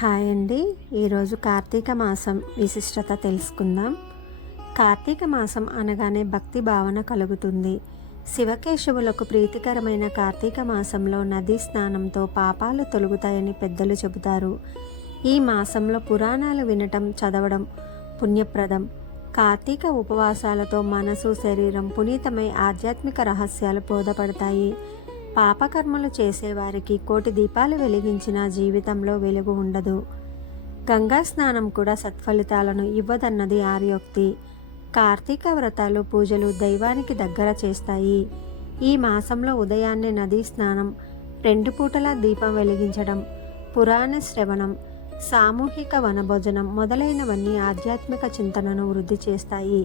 Hi అండి. ఈరోజు కార్తీక మాసం విశిష్టత తెలుసుకుందాం. కార్తీక మాసం అనగానే భక్తి భావన కలుగుతుంది. శివకేశవులకు ప్రీతికరమైన కార్తీక మాసంలో నదీ స్నానంతో పాపాలు తొలగుతాయని పెద్దలు చెబుతారు. ఈ మాసంలో పురాణాలు వినటం, చదవడం పుణ్యప్రదం. కార్తీక ఉపవాసాలతో మనసు, శరీరం పునీతమై ఆధ్యాత్మిక రహస్యాలు బోధపడతాయి. పాపకర్మలు చేసేవారికి కోటి దీపాలు వెలిగించిన జీవితంలో వెలుగు ఉండదు. గంగా స్నానం కూడా సత్ఫలితాలను ఇవ్వదన్నది ఆర్యోక్తి. కార్తీక వ్రతాలు, పూజలు దైవానికి దగ్గర చేస్తాయి. ఈ మాసంలో ఉదయాన్నే నదీ స్నానం, 2 పూటల దీపం వెలిగించడం, పురాణ శ్రవణం, సామూహిక వనభోజనం మొదలైనవన్నీ ఆధ్యాత్మిక చింతనను వృద్ధి చేస్తాయి,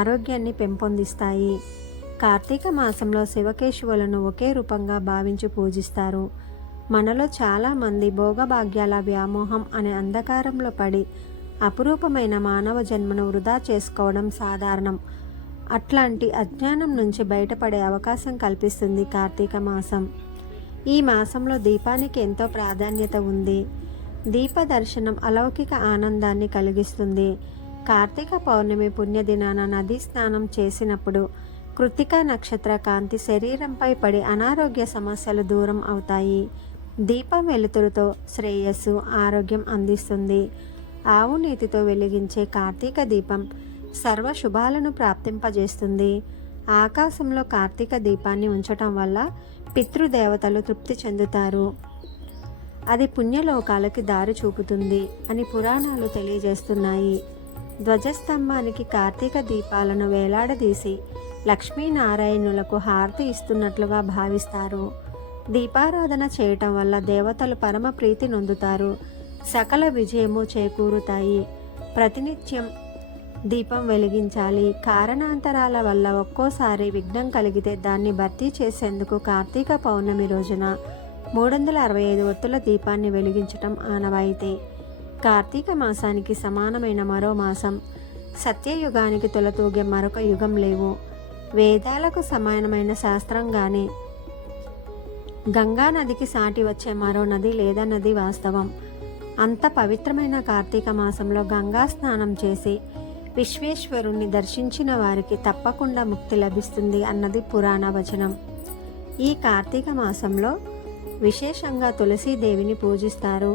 ఆరోగ్యాన్ని పెంపొందిస్తాయి. కార్తీక మాసంలో శివకేశవులను ఒకే రూపంగా భావించి పూజిస్తారు. మనలో చాలామంది భోగభాగ్యాల వ్యామోహం అనే అంధకారంలో పడి అపురూపమైన మానవ జన్మను వృధా చేసుకోవడం సాధారణం. అట్లాంటి అజ్ఞానం నుంచి బయటపడే అవకాశం కల్పిస్తుంది కార్తీక మాసం. ఈ మాసంలో దీపానికి ఎంతో ప్రాధాన్యత ఉంది. దీప దర్శనం అలౌకిక ఆనందాన్ని కలిగిస్తుంది. కార్తీక పౌర్ణమి పుణ్యదినాన నదీ స్నానం చేసినప్పుడు కృత్తికా నక్షత్ర కాంతి శరీరంపై పడి అనారోగ్య సమస్యలు దూరం అవుతాయి. దీపం వెలుతురుతో శ్రేయస్సు, ఆరోగ్యం అందిస్తుంది. ఆవు నీతితో వెలిగించే కార్తీక దీపం సర్వ శుభాలను ప్రాప్తింపజేస్తుంది. ఆకాశంలో కార్తీక దీపాన్ని ఉంచటం వల్ల పితృదేవతలు తృప్తి చెందుతారు. అది పుణ్యలోకాలకి దారి చూపుతుంది అని పురాణాలు తెలియజేస్తున్నాయి. ధ్వజస్తంభానికి కార్తీక దీపాలను వేలాడదీసి లక్ష్మీనారాయణులకు హారతి ఇస్తున్నట్లుగా భావిస్తారు. దీపారాధన చేయటం వల్ల దేవతలు పరమ ప్రీతి నొందుతారు, సకల విజయము చేకూరుతాయి. ప్రతినిత్యం దీపం వెలిగించాలి. కారణాంతరాల వల్ల ఒక్కోసారి విఘ్నం కలిగితే దాన్ని భర్తీ చేసేందుకు కార్తీక పౌర్ణమి రోజున 365 ఒత్తుల దీపాన్ని వెలిగించటం ఆనవాయితీ. కార్తీక మాసానికి సమానమైన మరో మాసం, సత్యయుగానికి తొలతూగే మరొక యుగం లేవు. వేదాలకు సమానమైన శాస్త్రంగానే గంగా నదికి సాటి వచ్చే మరో నది లేదన్నది వాస్తవం. అంత పవిత్రమైన కార్తీక మాసంలో గంగా స్నానం చేసి విశ్వేశ్వరుణ్ణి దర్శించిన వారికి తప్పకుండా ముక్తి లభిస్తుంది అన్నది పురాణ వచనం. ఈ కార్తీక మాసంలో విశేషంగా తులసీదేవిని పూజిస్తారు.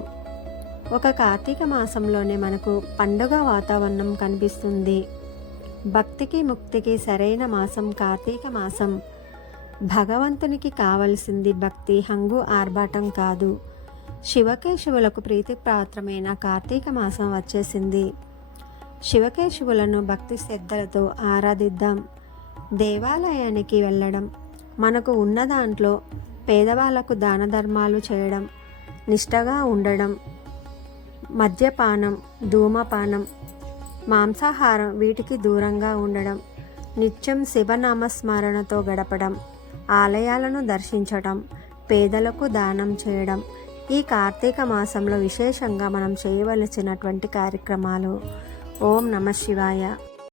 ఒక కార్తీక మాసంలోనే మనకు పండుగ వాతావరణం కనిపిస్తుంది. భక్తికి ముక్తికి సరైన మాసం కార్తీక మాసం. భగవంతునికి కావలసింది భక్తి, హంగు, ఆర్భాటం కాదు. శివకేశవులకు ప్రీతిపాత్రమైన కార్తీక మాసం వచ్చేసింది. శివకేశవులను భక్తి శ్రద్ధలతో ఆరాధిద్దాం. దేవాలయానికి వెళ్ళడం, మనకు ఉన్న దాంట్లో పేదవాళ్లకు దాన ధర్మాలు చేయడం, నిష్టగా ఉండడం, మద్యపానం, ధూమపానం, మాంసాహారం వీటికి దూరంగా ఉండడం, నిత్యం శివనామస్మరణతో గడపడం, ఆలయాలను దర్శించడం, పేదలకు దానం చేయడం ఈ కార్తీక మాసంలో విశేషంగా మనం చేయవలసినటువంటి కార్యక్రమాలు. ఓం నమః శివాయ.